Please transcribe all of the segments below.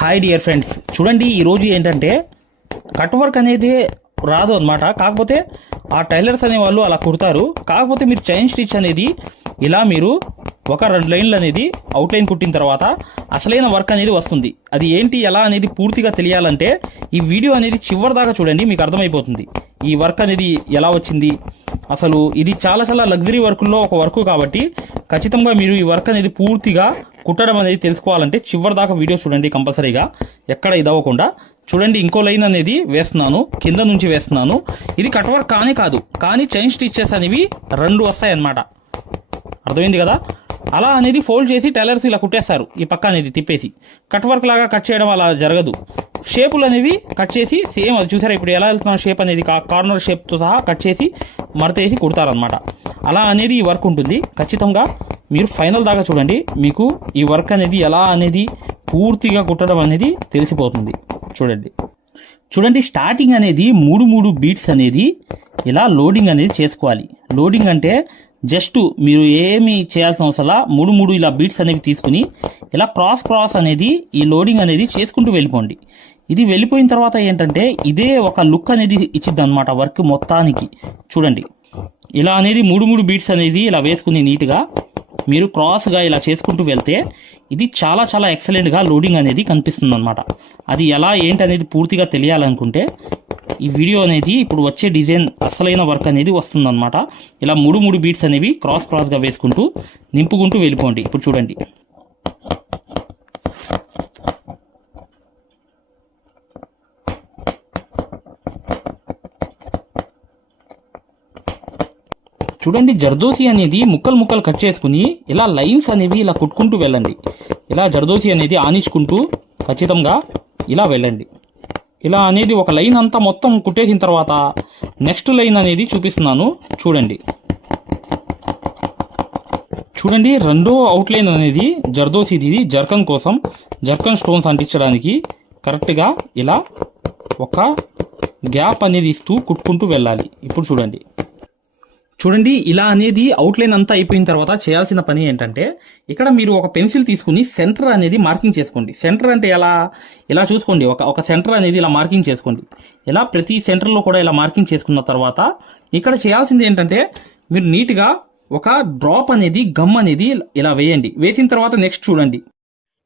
Hi dear friends చూడండి ఈరోజు ఏంటంటే కట్ వర్క్ అనేది రాదు అనమాట కాకపోతే ఆ టైలర్స్ అనే వాళ్ళు అలా కుడతారు. కాకపోతే మీరు చైన్ స్టిచ్ అనేది ఇలా మీరు ఒక రెండు లైన్లు అనేది అవుట్ లైన్ కుట్టిన తర్వాత అసలైన వర్క్ అనేది వస్తుంది. అది ఏంటి ఎలా అనేది పూర్తిగా తెలియాలంటే ఈ వీడియో అనేది చివరి దాకా చూడండి మీకు అర్థమైపోతుంది. ఈ వర్క్ అనేది ఎలా వచ్చింది? అసలు ఇది చాలా చాలా లగ్జరీ వర్కుల్లో ఒక వర్క్ కాబట్టి ఖచ్చితంగా మీరు ఈ వర్క్ అనేది పూర్తిగా కుట్టడం అనేది తెలుసుకోవాలంటే చివరిదాకా వీడియో చూడండి కంపల్సరీగా. ఎక్కడ ఇదవ్వకుండా. చూడండి ఇంకో లైన్ అనేది వేస్తున్నాను కింద నుంచి వేస్తున్నాను. ఇది కట్ వర్క్ కానీ కాదు కానీ చైన్ స్టిచెస్ అనేవి రెండు వస్తాయి అన్నమాట అర్థమైంది కదా? అలా అనేది ఫోల్డ్ చేసి టైలర్స్ ఇలా కుట్టేస్తారు ఈ పక్క అనేది తిప్పేసి. కట్ వర్క్ లాగా కట్ చేయడం అలా జరగదు. షేపులు అనేవి కట్ చేసి సేమ్ అది చూసారా? ఇప్పుడు ఎలా వెళ్తున్న షేప్ అనేది కార్నర్ షేప్తో సహా కట్ చేసి మడతేసి కుడతారనమాట అలా అనేది ఈ వర్క్ ఉంటుంది. ఖచ్చితంగా మీరు ఫైనల్ దాకా చూడండి. మీకు ఈ వర్క్ అనేది ఎలా అనేది పూర్తిగా కుట్టడం అనేది తెలిసిపోతుంది. చూడండి. చూడండి స్టార్టింగ్ అనేది మూడు మూడు బీట్స్ అనేది ఇలా లోడింగ్ అనేది చేసుకోవాలి. లోడింగ్ అంటే జస్ట్ మీరు ఏమి చేయాల్సిన అవసరంలా మూడు మూడు ఇలా బీట్స్ అనేవి తీసుకుని ఇలా క్రాస్ క్రాస్ అనేది ఈ లోడింగ్ అనేది చేసుకుంటూ వెళ్ళిపోండి. ఇది వెళ్ళిపోయిన తర్వాత ఏంటంటే ఇదే ఒక లుక్ అనేది ఇచ్చిద్ది అనమాట వర్క్ మొత్తానికి. చూడండి. ఇలా అనేది మూడు మూడు బీట్స్ అనేది ఇలా వేసుకుని నీట్గా మీరు క్రాస్గా ఇలా చేసుకుంటూ వెళ్తే ఇది చాలా చాలా ఎక్సలెంట్గా లోడింగ్ అనేది కనిపిస్తుంది అనమాట అది ఎలా ఏంటి అనేది పూర్తిగా తెలియాలనుకుంటే ఈ వీడియో అనేది ఇప్పుడు వచ్చే డిజైన్ అసలైన వర్క్ అనేది వస్తుందన్నమాట. ఇలా మూడు మూడు బీట్స్ అనేవి క్రాస్ క్రాస్గా వేసుకుంటూ నింపుకుంటూ వెళ్ళిపోండి. ఇప్పుడు చూడండి. చూడండి జర్దోసి అనేది ముక్కలు ముక్కలు కట్ చేసుకుని ఇలా లైన్స్ అనేవి ఇలా కుట్టుకుంటూ వెళ్ళండి. ఇలా జర్దోసి అనేది ఆనించుకుంటూ ఖచ్చితంగా ఇలా వెళ్ళండి. ఇలా అనేది ఒక లైన్ అంతా మొత్తం కుట్టేసిన తర్వాత నెక్స్ట్ లైన్ అనేది చూపిస్తున్నాను. చూడండి. చూడండి రెండో అవుట్లైన్ అనేది జర్దోసిది ఇది జర్కన్ కోసం. జర్కన్ స్టోన్స్ అంటించడానికి కరెక్ట్గా ఇలా ఒక గ్యాప్ అనేది ఇస్తూ కుట్టుకుంటూ వెళ్ళాలి. ఇప్పుడు చూడండి. చూడండి ఇలా అనేది అవుట్లైన్ అంతా అయిపోయిన తర్వాత చేయాల్సిన పని ఏంటంటే ఇక్కడ మీరు ఒక పెన్సిల్ తీసుకుని సెంటర్ అనేది మార్కింగ్ చేసుకోండి. సెంటర్ అంటే ఎలా? ఇలా చూసుకోండి. ఒక ఒక సెంటర్ అనేది ఇలా మార్కింగ్ చేసుకోండి. ఇలా ప్రతి సెంటర్లో కూడా ఇలా మార్కింగ్ చేసుకున్న తర్వాత ఇక్కడ చేయాల్సింది ఏంటంటే మీరు నీట్గా ఒక డ్రాప్ అనేది గమ్ అనేది ఇలా వేయండి. వేసిన తర్వాత నెక్స్ట్ చూడండి.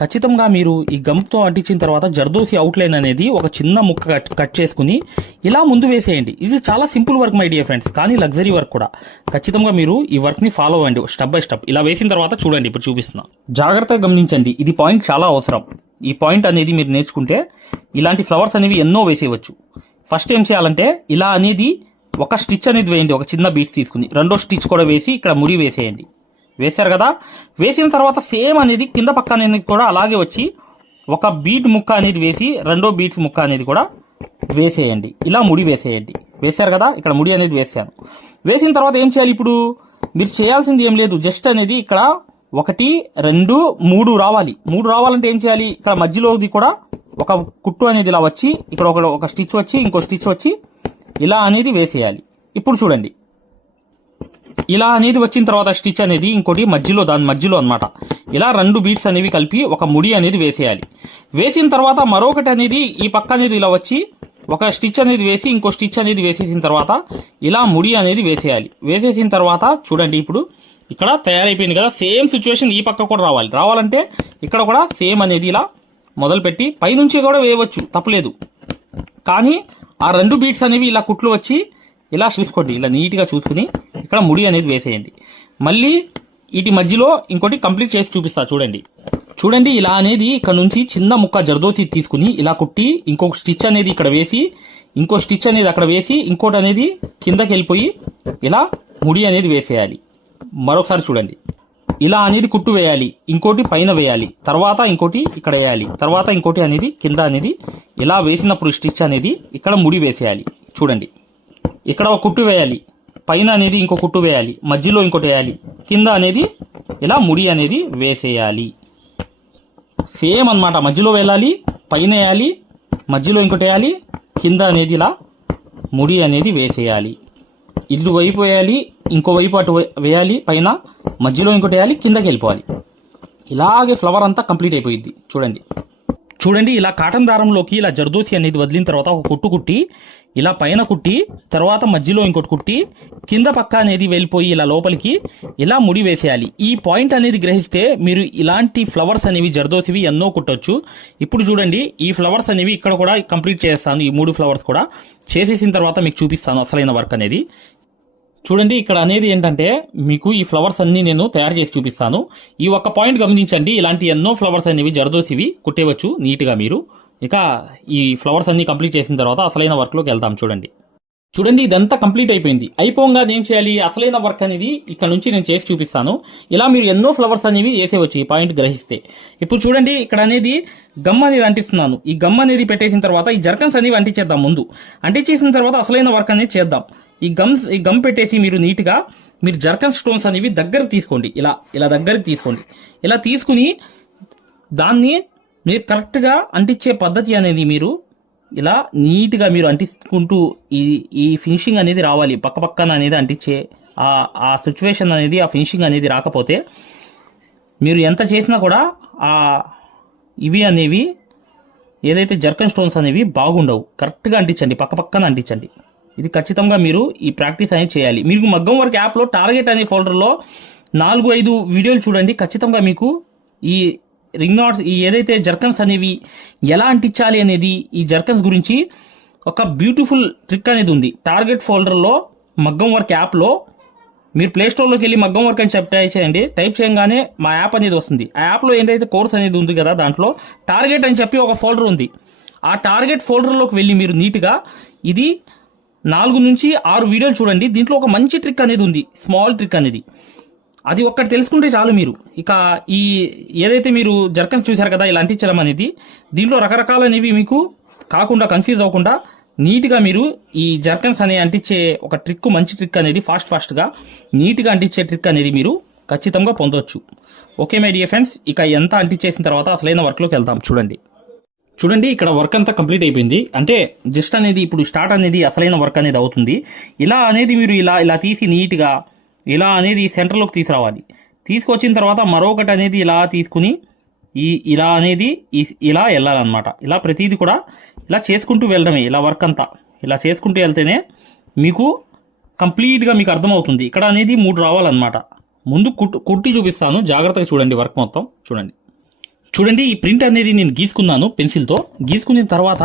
ఖచ్చితంగా మీరు ఈ గమ్తో అంటించిన తర్వాత జర్దోసి అవుట్లైన్ అనేది ఒక చిన్న ముక్క కట్ చేసుకుని ఇలా ముందు వేసేయండి. ఇది చాలా simple work my dear friends. కానీ లగ్జరీ వర్క్ కూడా. ఖచ్చితంగా మీరు ఈ వర్క్ని ఫాలో అవ్వండి స్టెప్ బై స్టెప్. ఇలా వేసిన తర్వాత చూడండి ఇప్పుడు చూపిస్తున్నా. జాగ్రత్తగా గమనించండి ఇది పాయింట్ చాలా అవసరం. ఈ పాయింట్ అనేది మీరు నేర్చుకుంటే ఇలాంటి ఫ్లవర్స్ అనేవి ఎన్నో వేసేయవచ్చు. ఫస్ట్ ఏం చేయాలంటే ఇలా అనేది ఒక స్టిచ్ అనేది వేయండి ఒక చిన్న బీట్స్ తీసుకుని. రెండో స్టిచ్ కూడా వేసి ఇక్కడ ముడి వేసేయండి. వేశారు కదా? వేసిన తర్వాత సేమ్ అనేది కింద పక్క అనేది కూడా అలాగే వచ్చి ఒక బీట్ ముక్క అనేది వేసి రెండో బీట్స్ ముక్క అనేది కూడా వేసేయండి. ఇలా ముడి వేసేయండి. వేశారు కదా? ఇక్కడ ముడి అనేది వేసాను వేసిన తర్వాత ఏం చేయాలి ఇప్పుడు? మీరు చేయాల్సింది ఏం లేదు. జస్ట్ అనేది ఇక్కడ ఒకటి రెండు మూడు రావాలి. మూడు రావాలంటే ఏం చేయాలి? ఇక్కడ మధ్యలోది కూడా ఒక కుట్టు అనేది ఇలా వచ్చి ఇక్కడ ఒక ఒక స్టిచ్ వచ్చి ఇంకో స్టిచ్ వచ్చి ఇలా అనేది వేసేయాలి. ఇప్పుడు చూడండి. ఇలా అనేది వచ్చిన తర్వాత స్టిచ్ అనేది ఇంకోటి మధ్యలో దాని మధ్యలో అనమాట ఇలా రెండు బీట్స్ అనేవి కలిపి ఒక ముడి అనేది వేసేయాలి. వేసిన తర్వాత మరొకటి అనేది ఈ పక్క అనేది ఇలా వచ్చి ఒక స్టిచ్ అనేది వేసి ఇంకో స్టిచ్ అనేది వేసేసిన తర్వాత ఇలా ముడి అనేది వేసేయాలి. వేసేసిన తర్వాత చూడండి ఇప్పుడు ఇక్కడ తయారైపోయింది కదా సేమ్ సిచ్యువేషన్ ఈ పక్క కూడా రావాలి. రావాలంటే ఇక్కడ కూడా సేమ్ అనేది ఇలా మొదలుపెట్టి పైనుంచి కూడా వేయవచ్చు తప్పలేదు. కానీ ఆ రెండు బీట్స్ అనేవి ఇలా కుట్లు వచ్చి ఇలా చూసుకోండి ఇలా నీట్గా చూసుకుని ఇక్కడ ముడి అనేది వేసేయండి. మళ్ళీ వీటి మధ్యలో ఇంకోటి కంప్లీట్ చేసి చూపిస్తా చూడండి. చూడండి ఇలా అనేది ఇక్కడ నుంచి చిన్న ముక్క జరదోసి తీసుకుని ఇలా కుట్టి ఇంకొక స్టిచ్ అనేది ఇక్కడ వేసి ఇంకో స్టిచ్ అనేది అక్కడ వేసి ఇంకోటి అనేది కిందకి వెళ్ళిపోయి ఇలా ముడి అనేది వేసేయాలి. మరొకసారి చూడండి. ఇలా అనేది కుట్టు వేయాలి ఇంకోటి పైన వేయాలి తర్వాత ఇంకోటి ఇక్కడ వేయాలి తర్వాత ఇంకోటి అనేది కింద అనేది ఇలా వేసినప్పుడు స్టిచ్ అనేది ఇక్కడ ముడి వేసేయాలి. చూడండి. ఇక్కడ ఒక కుట్టు వేయాలి. పైన అనేది ఇంకో కుట్టు వేయాలి. మధ్యలో ఇంకోటి వేయాలి. కింద అనేది ఇలా ముడి అనేది వేసేయాలి. సేమ్ అన్నమాట. మధ్యలో వెళ్ళాలి పైన వేయాలి మధ్యలో ఇంకోటి వేయాలి కింద అనేది ఇలా ముడి అనేది వేసేయాలి. ఇల్లు వైపు వేయాలి ఇంకోవైపు అటు వేయాలి పైన మధ్యలో ఇంకోటి వేయాలి కిందకి వెళ్ళిపోవాలి. ఇలాగే ఫ్లవర్ అంతా కంప్లీట్ అయిపోయింది చూడండి. చూడండి ఇలా కాటన్ దారంలోకి ఇలా జర్దోసి అనేది వదిలిన తర్వాత ఒక కుట్టు కుట్టి ఇలా పైన కుట్టి తర్వాత మధ్యలో ఇంకోటి కుట్టి కింద పక్క అనేది వెళ్ళిపోయి ఇలా లోపలికి ఇలా ముడి వేసేయాలి. ఈ పాయింట్ అనేది గ్రహిస్తే మీరు ఇలాంటి ఫ్లవర్స్ అనేవి జర్దోసివి ఎన్నో కుట్టొచ్చు. ఇప్పుడు చూడండి ఈ ఫ్లవర్స్ అనేవి ఇక్కడ కూడా కంప్లీట్ చేస్తాను ఈ మూడు ఫ్లవర్స్ కూడా. చేసేసిన తర్వాత మీకు చూపిస్తాను అసలైన వర్క్ అనేది. చూడండి ఇక్కడ అనేది ఏంటంటే మీకు ఈ ఫ్లవర్స్ అన్ని నేను తయారు చేసి చూపిస్తాను. ఈ ఒక్క పాయింట్ గమనించండి ఇలాంటి ఎన్నో ఫ్లవర్స్ అనేవి జరదోసివి కుట్టేవచ్చు నీట్గా మీరు. ఇక ఈ ఫ్లవర్స్ అన్ని కంప్లీట్ చేసిన తర్వాత అసలైన వర్క్లోకి వెళ్దాం చూడండి. చూడండి ఇదంతా కంప్లీట్ అయిపోయింది. అయిపోగా ఏం చేయాలి? అసలైన వర్క్ అనేది ఇక్కడ నుంచి నేను చేసి చూపిస్తాను. ఇలా మీరు ఎన్నో ఫ్లవర్స్ అనేవి వేసేవచ్చు ఈ పాయింట్ గ్రహిస్తే. ఇప్పుడు చూడండి ఇక్కడ అనేది గమ్ అనేది అంటిస్తున్నాను. ఈ గమ్ అనేది పెట్టేసిన తర్వాత ఈ జర్కన్స్ అనేవి అంటించేద్దాం ముందు. అంటించేసిన తర్వాత అసలైన వర్క్ అనేది చేద్దాం. ఈ గమ్స్ ఈ గమ్ పెట్టేసి మీరు నీట్గా మీరు జర్కన్ స్టోన్స్ అనేవి దగ్గర తీసుకోండి. ఇలా ఇలా దగ్గరికి తీసుకోండి. ఇలా తీసుకుని దాన్ని మీరు కరెక్ట్గా అంటించే పద్ధతి అనేది మీరు ఇలా నీట్గా మీరు అంటించుకుంటూ ఈ ఈ ఫినిషింగ్ అనేది రావాలి. పక్క పక్కన అనేది అంటించే ఆ ఆ సిచ్యువేషన్ అనేది ఆ ఫినిషింగ్ అనేది రాకపోతే మీరు ఎంత చేసినా కూడా ఆ ఇవి అనేవి ఏదైతే జర్కన్ స్టోన్స్ అనేవి బాగుండవు. కరెక్ట్గా అంటించండి. పక్క పక్కన అంటించండి. ఇది ఖచ్చితంగా మీరు ఈ ప్రాక్టీస్ అనేది చేయాలి. మీకు మగ్గం వర్క్ యాప్లో టార్గెట్ అనే ఫోల్డర్లో నాలుగు ఐదు వీడియోలు చూడండి. ఖచ్చితంగా మీకు ఈ రింగ్ నాట్స్ ఈ ఏదైతే జర్కన్స్ అనేవి ఎలా అంటించాలి అనేది ఈ జర్కన్స్ గురించి ఒక బ్యూటిఫుల్ ట్రిక్ అనేది ఉంది. టార్గెట్ ఫోల్డర్లో మగ్గం వర్క్ యాప్లో మీరు ప్లే స్టోర్లోకి వెళ్ళి మగ్గం వర్క్ అని చెప్పి టైప్ చేయండి. టైప్ చేయగానే మా యాప్ అనేది వస్తుంది. ఆ యాప్లో ఏంటైతే కోర్స్ అనేది ఉంది కదా దాంట్లో టార్గెట్ అని చెప్పి ఒక ఫోల్డర్ ఉంది. ఆ టార్గెట్ ఫోల్డర్లోకి వెళ్ళి మీరు నీట్గా ఇది నాలుగు నుంచి ఆరు వీడియోలు చూడండి. దీంట్లో ఒక మంచి ట్రిక్ అనేది ఉంది. స్మాల్ ట్రిక్ అనేది. అది ఒక్కటి తెలుసుకుంటే చాలు మీరు. ఇక ఈ ఏదైతే మీరు జర్కన్స్ చూశారు కదా ఇలా అంటించడం అనేది దీంట్లో రకరకాలనేవి మీకు కాకుండా కన్ఫ్యూజ్ అవ్వకుండా నీట్గా మీరు ఈ జర్కన్స్ అనే అంటించే ఒక ట్రిక్ మంచి ట్రిక్ అనేది ఫాస్ట్ ఫాస్ట్గా నీట్గా అంటించే ట్రిక్ అనేది మీరు ఖచ్చితంగా పొందవచ్చు ఓకే మై డియర్ ఫ్రెండ్స్ ఇక ఎంత అంటించేసిన తర్వాత అసలైన వర్క్లోకి వెళ్తాం చూడండి. చూడండి ఇక్కడ వర్క్ అంతా కంప్లీట్ అయిపోయింది. అంటే జస్ట్ అనేది ఇప్పుడు స్టార్ట్ అనేది అసలైన వర్క్ అనేది అవుతుంది. ఇలా అనేది మీరు ఇలా ఇలా తీసి నీట్గా ఇలా అనేది సెంటర్లోకి తీసుకురావాలి. తీసుకొచ్చిన తర్వాత మరొకటి అనేది ఇలా తీసుకుని ఈ ఇలా అనేది ఇలా వెళ్ళాలన్నమాట. ఇలా ప్రతిదీ కూడా ఇలా చేసుకుంటూ వెళ్ళడమే ఇలా వర్క్ అంతా. ఇలా చేసుకుంటూ వెళ్తేనే మీకు కంప్లీట్గా మీకు అర్థమవుతుంది. ఇక్కడ అనేది మూడు రావాలన్నమాట. ముందు కుట్టు కుట్టి చూపిస్తాను. జాగ్రత్తగా చూడండి వర్క్ మొత్తం. చూడండి. చూడండి ఈ ప్రింట్ అనేది నేను గీసుకున్నాను పెన్సిల్తో. గీసుకున్న తర్వాత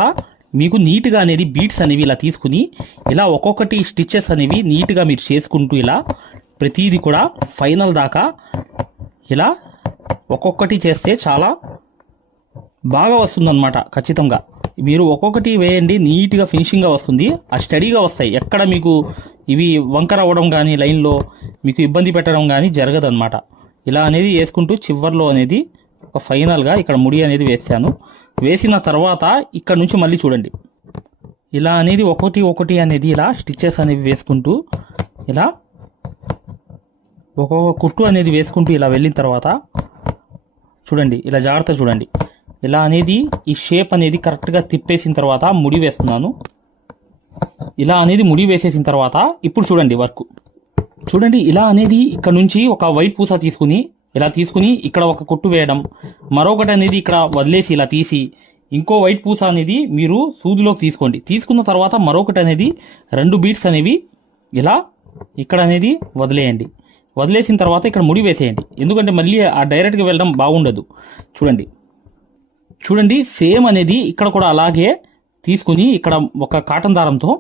మీకు నీట్గా అనేది బీట్స్ అనేవి ఇలా తీసుకుని ఇలా ఒక్కొక్కటి స్టిచ్చెస్ అనేవి నీట్గా మీరు చేసుకుంటూ ఇలా ప్రతిదీ కూడా ఫైనల్ దాకా ఇలా ఒక్కొక్కటి చేస్తే చాలా బాగా వస్తుందన్నమాట ఖచ్చితంగా. మీరు ఒక్కొక్కటి వేయండి నీట్గా ఫినిషింగ్గా వస్తుంది. ఆ స్టడీగా వస్తాయి. ఎక్కడ మీకు ఇవి వంకర అవ్వడం కానీ లైన్లో మీకు ఇబ్బంది పెట్టడం కానీ జరగదన్నమాట. ఇలా అనేది వేసుకుంటూ చివర్లో అనేది ఒక ఫైనల్గా ఇక్కడ ముడి అనేది వేసాను. వేసిన తర్వాత ఇక్కడ నుంచి మళ్ళీ చూడండి. ఇలా అనేది ఒకటి ఒకటి అనేది ఇలా స్టిచ్చెస్ అనేవి వేసుకుంటూ ఇలా ఒక్కొక్క కుట్టు అనేది వేసుకుంటూ ఇలా వెళ్ళిన తర్వాత చూడండి ఇలా జాగ్రత్త చూడండి. ఇలా అనేది ఈ షేప్ అనేది కరెక్ట్గా తిప్పేసిన తర్వాత ముడి వేస్తున్నాను. ఇలా అనేది ముడి వేసేసిన తర్వాత ఇప్పుడు చూడండి వర్క్ చూడండి ఇలా అనేది ఇక్కడ నుంచి ఒక వైట్ పూస తీసుకుని ఇలా తీసుకుని ఇక్కడ ఒక కొట్టు వేయడం మరొకటి అనేది ఇక్కడ వదిలేసి ఇలా తీసి ఇంకో వైట్ పూస అనేది మీరు సూదిలోకి తీసుకోండి. తీసుకున్న తర్వాత మరొకటి అనేది రెండు బీట్స్ అనేవి ఇలా ఇక్కడ అనేది వదిలేయండి. వదిలేసిన తర్వాత ఇక్కడ ముడి వేసేయండి. ఎందుకంటే మళ్ళీ ఆ డైరెక్ట్గా వెళ్ళడం బాగుండదు. చూడండి. చూడండి సేమ్ అనేది ఇక్కడ కూడా అలాగే తీసుకుని ఇక్కడ ఒక కాటన్ దారంతో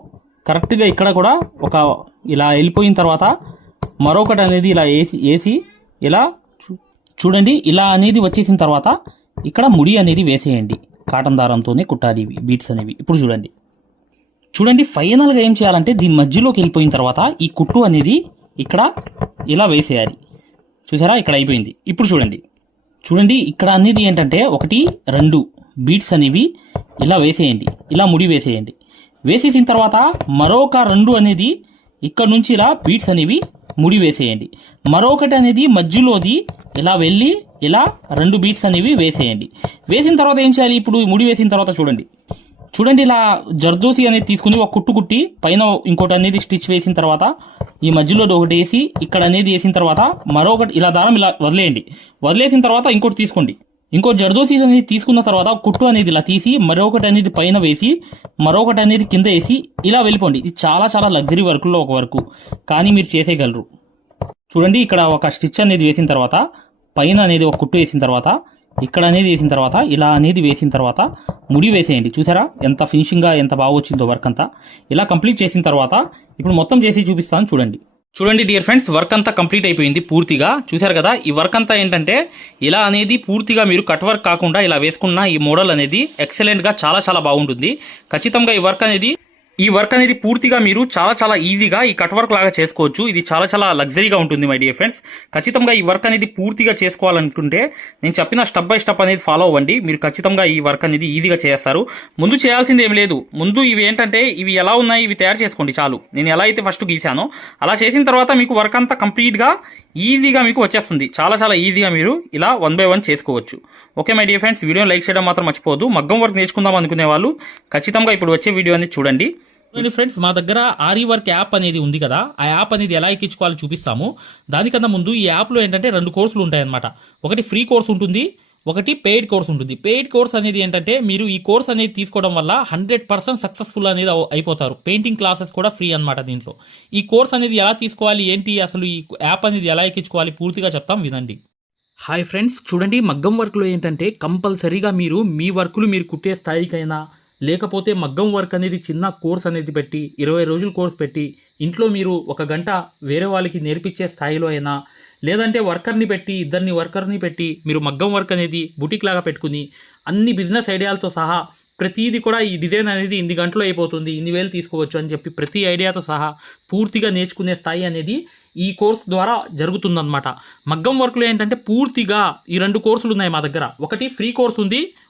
కరెక్ట్గా ఇక్కడ కూడా ఒక ఇలా వెళ్ళిపోయిన తర్వాత మరొకటి అనేది ఇలా వేసి వేసి ఇలా చూడండి ఇలా అనేది వచ్చేసిన తర్వాత ఇక్కడ ముడి అనేది వేసేయండి. కాటన్ దారంతోనే కుట్టాలి బీట్స్ అనేవి. ఇప్పుడు చూడండి. చూడండి ఫైనల్గా ఏం చేయాలంటే దీని మధ్యలోకి వెళ్ళిపోయిన తర్వాత ఈ కుట్టు అనేది ఇక్కడ ఇలా వేసేయాలి. చూసారా? ఇక్కడ అయిపోయింది. ఇప్పుడు చూడండి. చూడండి ఇక్కడ అనేది ఏంటంటే ఒకటి రెండు బీట్స్ అనేవి ఇలా వేసేయండి. ఇలా ముడి వేసేయండి. వేసేసిన తర్వాత మరొక రెండు అనేది ఇక్కడ నుంచి ఇలా బీట్స్ అనేవి ముడి వేసేయండి. మరొకటి అనేది మధ్యలోది ఇలా వెళ్ళి ఇలా రెండు బీట్స్ అనేవి వేసేయండి. వేసిన తర్వాత ఏం చేయాలి? ఇప్పుడు ముడి వేసిన తర్వాత చూడండి. చూడండి ఇలా జర్దోసి అనేది తీసుకుని ఒక కుట్టు కుట్టి పైన ఇంకోటి అనేది స్టిచ్ వేసిన తర్వాత ఈ మధ్యలో ఒకటి వేసి ఇక్కడ అనేది వేసిన తర్వాత మరొకటి ఇలా దారం ఇలా వదిలేయండి. వదిలేసిన తర్వాత ఇంకోటి తీసుకోండి. ఇంకో జర్దోసి అనేది తీసుకున్న తర్వాత కుట్టు అనేది ఇలా తీసి మరొకటి అనేది పైన వేసి మరొకటి అనేది కింద వేసి ఇలా వెళ్ళిపోండి. ఇది చాలా చాలా లగ్జరీ వర్క్లో ఒక వర్క్. కానీ మీరు చేసేయగలరు. చూడండి ఇక్కడ ఒక స్టిచ్ అనేది వేసిన తర్వాత పైన అనేది ఒక కుట్టు వేసిన తర్వాత ఇక్కడ అనేది వేసిన తర్వాత ఇలా అనేది వేసిన తర్వాత ముడి వేసేయండి. చూసారా? ఎంత ఫినిషింగ్గా ఎంత బాగా వచ్చిందో వర్క్ అంతా. ఇలా కంప్లీట్ చేసిన తర్వాత ఇప్పుడు మొత్తం చేసి చూపిస్తాను చూడండి. చూడండి డియర్ ఫ్రెండ్స్ వర్క్ అంతా కంప్లీట్ అయిపోయింది పూర్తిగా. చూసారు కదా? ఈ వర్క్ అంతా ఏంటంటే ఇలా అనేది పూర్తిగా మీరు కట్ వర్క్ కాకుండా ఇలా వేసుకున్న ఈ మోడల్ అనేది ఎక్సలెంట్గా చాలా చాలా బాగుంటుంది. ఖచ్చితంగా ఈ వర్క్ అనేది ఈ వర్క్ అనేది పూర్తిగా మీరు చాలా చాలా ఈజీగా ఈ కట్ వర్క్ లాగా చేసుకోవచ్చు. ఇది చాలా చాలా లగ్జరీగా ఉంటుంది మై డియర్ ఫ్రెండ్స్ ఖచ్చితంగా ఈ వర్క్ అనేది పూర్తిగా చేసుకోవాలనుకుంటే నేను చెప్పిన స్టెప్ బై స్టెప్ అనేది ఫాలో అవ్వండి. మీరు ఖచ్చితంగా ఈ వర్క్ అనేది ఈజీగా చేస్తారు. ముందు చేయాల్సింది ఏం లేదు. ముందు ఇవి ఏంటంటే ఇవి ఎలా ఉన్నాయి ఇవి తయారు చేసుకోండి చాలు. నేను ఎలా అయితే ఫస్ట్ గీశానో అలా చేసిన తర్వాత మీకు వర్క్ అంతా కంప్లీట్గా ఈజీగా మీకు వచ్చేస్తుంది. చాలా చాలా ఈజీగా మీరు ఇలా వన్ బై వన్ చేసుకోవచ్చు. Okay my dear friends video like చేయడం మాత్రం మర్చిపోదు మగ్గం వర్క్ నేర్చుకుందాం అనుకునే వాళ్ళు ఖచ్చితంగా ఇప్పుడు వచ్చే వీడియో అనేది చూడండి. ఫ్రెండ్స్ మా దగ్గర ఆరి వర్క్ యాప్ అనేది ఉంది కదా. ఆ యాప్ అనేది ఎలా ఎక్కించుకోవాలో చూపిస్తాము. దానికన్నా ముందు ఈ యాప్లో ఏంటంటే రెండు కోర్సులు ఉంటాయన్నమాట. ఒకటి ఫ్రీ కోర్స్ ఉంటుంది ఒకటి పెయిడ్ కోర్స్ ఉంటుంది. పెయిడ్ కోర్స్ అనేది ఏంటంటే మీరు ఈ కోర్స్ అనేది తీసుకోవడం వల్ల హండ్రెడ్ పర్సెంట్ సక్సెస్ఫుల్ అనేది అయిపోతారు. పెయింటింగ్ క్లాసెస్ కూడా ఫ్రీ అనమాట దీంట్లో. ఈ కోర్స్ అనేది ఎలా తీసుకోవాలి ఏంటి అసలు ఈ యాప్ అనేది ఎలా ఎక్కించుకోవాలి పూర్తిగా చెప్తాం వినండి. హాయ్ ఫ్రెండ్స్ చూడండి మగ్గం వర్క్లో ఏంటంటే కంపల్సరీగా మీరు మీ వర్కులు మీరు కుట్టే స్థాయికైనా లేకపోతే మగ్గం వర్క్ అనేది చిన్న కోర్స్ అనేది పెట్టి ఇరవై రోజులు కోర్స్ పెట్టి ఇంట్లో మీరు ఒక గంట వేరే వాళ్ళకి నేర్పించే స్థాయిలో అయినా లేదంటే వర్కర్ని పెట్టి ఇద్దరిని వర్కర్ని పెట్టి మీరు మగ్గం వర్క్ అనేది బుటిక్ లాగా పెట్టుకుని అన్ని బిజినెస్ ఐడియాలతో సహా ప్రతిదీ కూడా ఈ డిజైన్ అనేది ఇన్ని గంటలో అయిపోతుంది ఇన్ని వేలు తీసుకోవచ్చు అని చెప్పి ప్రతి ఐడియాతో సహా పూర్తిగా నేర్చుకునే స్థాయి అనేది ఈ కోర్స్ ద్వారా జరుగుతుందన్నమాట. మగ్గం వర్క్లో ఏంటంటే పూర్తిగా ఈ రెండు కోర్సులు ఉన్నాయి మా దగ్గర. ఒకటి ఫ్రీ కోర్స్ ఉంది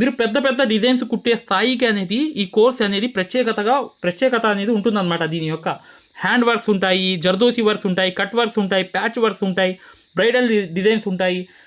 మీరు పెద్ద పెద్ద డిజైన్స్ కుట్టే స్థాయికి అనేది ఈ కోర్స్ అనేది ప్రత్యేకతగా ప్రత్యేకత అనేది ఉంటుందన్నమాట దీని యొక్క. హ్యాండ్ వర్క్స్ ఉంటాయి జర్దోసి వర్క్స్ ఉంటాయి కట్ వర్క్స్ ఉంటాయి ప్యాచ్ వర్క్స్ ఉంటాయి బ్రైడల్ డి- డిజైన్స్ ఉంటాయి.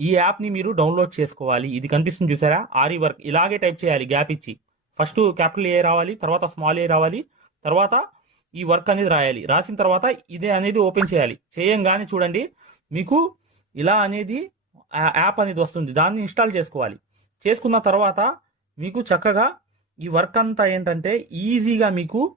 ఈ యాప్ని మీరు డౌన్లోడ్ చేసుకోవాలి. ఇది కనిపిస్తుంది చూసారా? ఆరి వర్క్. ఇలాగే టైప్ చేయాలి. గ్యాప్ ఇచ్చి. ఫస్ట్ క్యాపిటల్ ఏ రావాలి? తర్వాత స్మాల్ ఏ రావాలి? తర్వాత ఈ వర్క్ అనేది రాయాలి. రాసిన తర్వాత ఇదే అనేది ఓపెన్ చేయాలి. చేయంగానే చూడండి. మీకు ఇలా అనేది యాప్ అనేది వస్తుంది. దాన్ని ఇన్స్టాల్ చేసుకోవాలి. చేసుకున్న తర్వాత మీకు చక్కగా ఈ వర్క్ అంతా ఏంటంటే ఈజీగా మీకు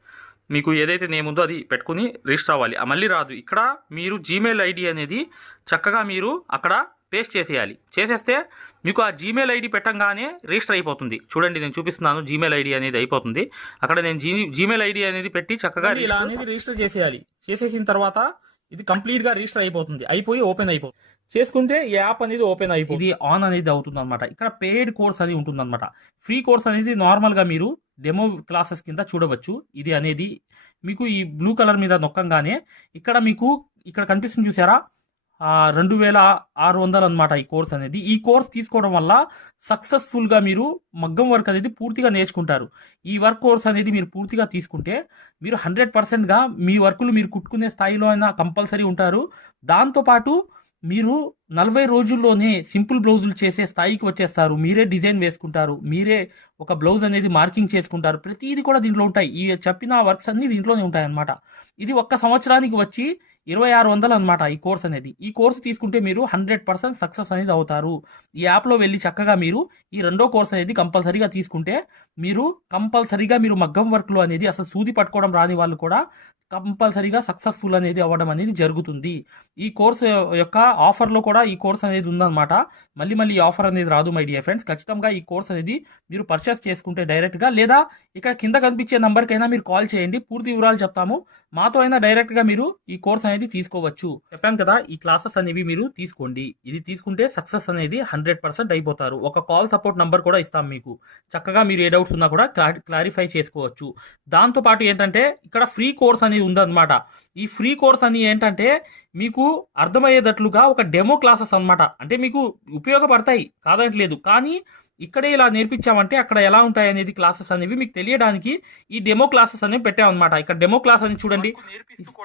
మీకు ఏదైతే నేమ్ ఉందో అది పెట్టుకుని రిజిస్టర్ అవ్వాలి. మళ్ళీ రాదు. ఇక్కడ మీరు జీమెయిల్ ఐడి అనేది చక్కగా మీరు అక్కడ పేస్ట్ చేసేయాలి. చేసేస్తే మీకు ఆ జీమెయిల్ ఐడి పెట్టంగానే రిజిస్టర్ అయిపోతుంది. చూడండి నేను చూపిస్తున్నాను జీమెయిల్ ఐడి అనేది అయిపోతుంది. అక్కడ నేను జీ జీమెయిల్ ఐడి అనేది పెట్టి చక్కగా ఇలా అనేది రిజిస్టర్ చేసేయాలి. చేసేసిన తర్వాత ఇది కంప్లీట్గా రిజిస్టర్ అయిపోతుంది. అయిపోయి ఓపెన్ అయిపోతుంది. చేసుకుంటే ఈ యాప్ అనేది ఓపెన్ అయిపోతుంది ఇది ఆన్ అనేది అవుతుంది అనమాట ఇక్కడ పెయిడ్ కోర్స్ అని ఉంటుంది అనమాట ఫ్రీ కోర్స్ అనేది నార్మల్గా మీరు డెమో క్లాసెస్ కింద చూడవచ్చు. ఇది అనేది మీకు ఈ బ్లూ కలర్ మీద నొక్కంగానే ఇక్కడ మీకు ఇక్కడ కనిపిస్తుంది చూసారా? రెండు వేల ఆరు వందలు అనమాట ఈ కోర్స్ అనేది. ఈ కోర్స్ తీసుకోవడం వల్ల సక్సెస్ఫుల్గా మీరు మగ్గం వర్క్ అనేది పూర్తిగా నేర్చుకుంటారు. ఈ వర్క్ కోర్స్ అనేది మీరు పూర్తిగా తీసుకుంటే మీరు హండ్రెడ్ పర్సెంట్గా మీ వర్కులు మీరు కుట్టుకునే స్థాయిలో అయినా కంపల్సరీ ఉంటారు. దాంతోపాటు మీరు నలభై రోజుల్లోనే సింపుల్ బ్లౌజులు చేసే స్థాయికి వచ్చేస్తారు. మీరే డిజైన్ వేసుకుంటారు. మీరే ఒక బ్లౌజ్ అనేది మార్కింగ్ చేసుకుంటారు. ప్రతిదీ కూడా దీంట్లో ఉంటాయి. ఈ చెప్పిన వర్క్స్ అన్ని దీంట్లోనే ఉంటాయన్నమాట. ఇది ఒక్క సంవత్సరానికి వచ్చి ఇరవై ఆరు వందలు అనమాట ఈ కోర్స్ అనేది. ఈ కోర్స్ తీసుకుంటే మీరు హండ్రెడ్ పర్సెంట్ సక్సెస్ అనేది అవుతారు. ఈ యాప్లో వెళ్ళి చక్కగా మీరు ఈ రెండో కోర్స్ అనేది కంపల్సరీగా తీసుకుంటే మీరు కంపల్సరీగా మీరు మగ్గం వర్క్లో అనేది అసలు సూది పట్టుకోవడం రాని వాళ్ళు కూడా కంపల్సరీగా సక్సెస్ఫుల్ అనేది అవ్వడం అనేది జరుగుతుంది. ఈ కోర్స్ యొక్క ఆఫర్లో కూడా ఈ కోర్స్ అనేది ఉందన్నమాట. మళ్ళీ మళ్ళీ ఈ ఆఫర్ అనేది రాదు మై డియర్ ఫ్రెండ్స్. ఖచ్చితంగా ఈ కోర్స్ అనేది మీరు పర్చేస్ చేసుకుంటే డైరెక్ట్గా లేదా ఇక్కడ కింద కనిపించే నెంబర్కైనా మీరు కాల్ చేయండి. పూర్తి వివరాలు చెప్తాము. మాతో అయినా డైరెక్ట్గా మీరు ఈ కోర్స్ అనేది తీసుకోవచ్చు. చెప్పాను కదా ఈ క్లాసెస్ అనేవి మీరు తీసుకోండి. ఇది తీసుకుంటే సక్సెస్ అనేది హండ్రెడ్ పర్సెంట్ అయిపోతారు. ఒక కాల్ సపోర్ట్ నెంబర్ కూడా ఇస్తాం మీకు. చక్కగా మీరు ఏ డౌట్స్ ఉన్నా కూడా క్లారిఫై చేసుకోవచ్చు. దాంతో పాటు ఏంటంటే ఇక్కడ ఫ్రీ కోర్స్ అనేది ఉందన్నమాట. ఈ ఫ్రీ కోర్స్ అని ఏంటంటే మీకు అర్థమయ్యేటట్లుగా ఒక డెమో క్లాసెస్ అన్నమాట. అంటే మీకు ఉపయోగపడతాయి కాదనట్లేదు కానీ ఇక్కడే ఇలా నేర్పించామంటే అక్కడ ఎలా ఉంటాయి అనేది క్లాసెస్ అనేవి మీకు తెలియడానికి ఈ డెమో క్లాసెస్ అనేవి పెట్టామన్నమాట. ఇక్కడ డెమో క్లాస్ అని చూడండి.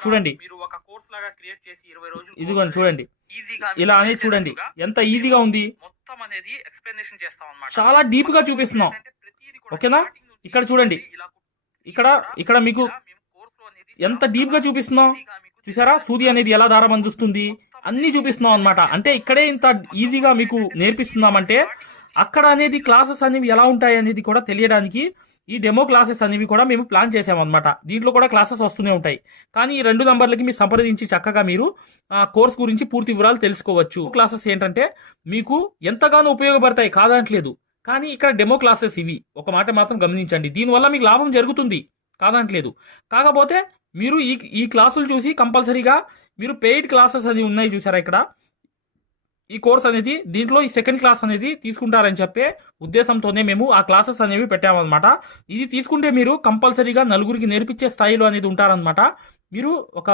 చూడండి. మీరు ఒక కోర్స్ లాగా క్రియేట్ చేసి ఇరవై రోజులు ఇదిగోండి చూడండి. ఈజీగా ఇలా అనేది చూడండి. ఎంత ఈజీగా ఉంది. మొత్తం అనేది ఎక్స్ప్లెనేషన్ చేస్తాం అన్నమాట చాలా డీప్గా చూపిస్తున్నాం. ఓకేనా? ఇక్కడ చూడండి. ఇక్కడ ఇక్కడ మీకు ఎంత డీప్గా చూపిస్తున్నాం? చూసారా? సూది అనేది ఎలా దారం అందిస్తుంది అన్ని చూపిస్తున్నాం అన్నమాట. అంటే ఇక్కడే ఇంత ఈజీగా మీకు నేర్పిస్తున్నామంటే అక్కడ అనేది క్లాసెస్ అనేవి ఎలా ఉంటాయి అనేది కూడా తెలియడానికి ఈ డెమో క్లాసెస్ అనేవి కూడా మేము ప్లాన్ చేసామన్నమాట. దీంట్లో కూడా క్లాసెస్ వస్తూనే ఉంటాయి. కానీ ఈ రెండు నంబర్లకి మీరు సంప్రదించి చక్కగా మీరు ఆ కోర్స్ గురించి పూర్తి వివరాలు తెలుసుకోవచ్చు. క్లాసెస్ ఏంటంటే మీకు ఎంతగానో ఉపయోగపడతాయి కాదనట్లేదు కానీ ఇక్కడ డెమో క్లాసెస్ ఇవి. ఒక మాట మాత్రం గమనించండి. దీనివల్ల మీకు లాభం జరుగుతుంది. కాదనట్లేదు కాకపోతే మీరు ఈ ఈ క్లాసులు చూసి కంపల్సరీగా మీరు పెయిడ్ క్లాసెస్ అది ఉన్నాయి చూసారా ఇక్కడ? ఈ కోర్స్ అనేది దీంట్లో ఈ సెకండ్ క్లాస్ అనేది తీసుకుంటారని చెప్పే ఉద్దేశంతోనే మేము ఆ క్లాసెస్ అనేవి పెట్టామన్నమాట. ఇది తీసుకుంటే మీరు కంపల్సరీగా నలుగురికి నేర్పించే స్థాయిలో అనేది ఉంటారనమాట మీరు ఒక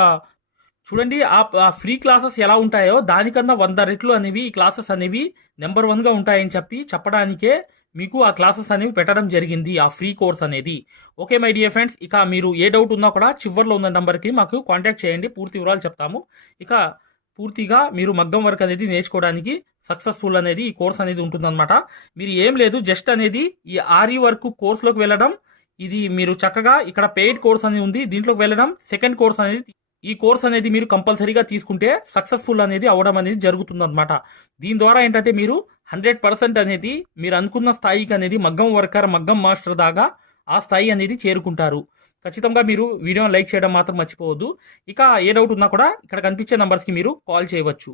చూడండి ఆ ఫ్రీ క్లాసెస్ ఎలా ఉంటాయో దానికన్నా వంద రెట్లు అనేవి ఈ క్లాసెస్ అనేవి నెంబర్ వన్గా ఉంటాయని చెప్పి చెప్పడానికే మీకు ఆ క్లాసెస్ అనేవి పెట్టడం జరిగింది ఆ ఫ్రీ కోర్స్ అనేది. ఓకే మై డియర్ ఫ్రెండ్స్ ఇక మీరు ఏ డౌట్ ఉన్నా కూడా చివరిలో ఉన్న నెంబర్కి మాకు కాంటాక్ట్ చేయండి పూర్తి వివరాలు చెప్తాము. ఇక పూర్తిగా మీరు మగ్గం వర్క్ అనేది నేర్చుకోవడానికి సక్సెస్ఫుల్ అనేది ఈ కోర్స్ అనేది ఉంటుందన్నమాట. మీరు ఏం లేదు జస్ట్ అనేది ఈ ఆర్ఈ వర్క్ కోర్సులోకి వెళ్ళడం ఇది మీరు చక్కగా ఇక్కడ పెయిడ్ కోర్స్ అనేది ఉంది దీంట్లోకి వెళ్ళడం సెకండ్ కోర్స్ అనేది ఈ కోర్స్ అనేది మీరు కంపల్సరీగా తీసుకుంటే సక్సెస్ఫుల్ అనేది అవడం అనేది జరుగుతుంది అనమాట దీని ద్వారా ఏంటంటే మీరు హండ్రెడ్ పర్సెంట్ అనేది మీరు అనుకున్న స్థాయికి అనేది మగ్గం వర్కర్ మగ్గం మాస్టర్ దాకా ఆ స్థాయి అనేది చేరుకుంటారు. ఖచ్చితంగా మీరు వీడియోని లైక్ చేయడం మాత్రం మర్చిపోవద్దు. ఇక ఏ డౌట్ ఉన్నా కూడా ఇక్కడ కనిపించే నంబర్స్కి మీరు కాల్ చేయవచ్చు.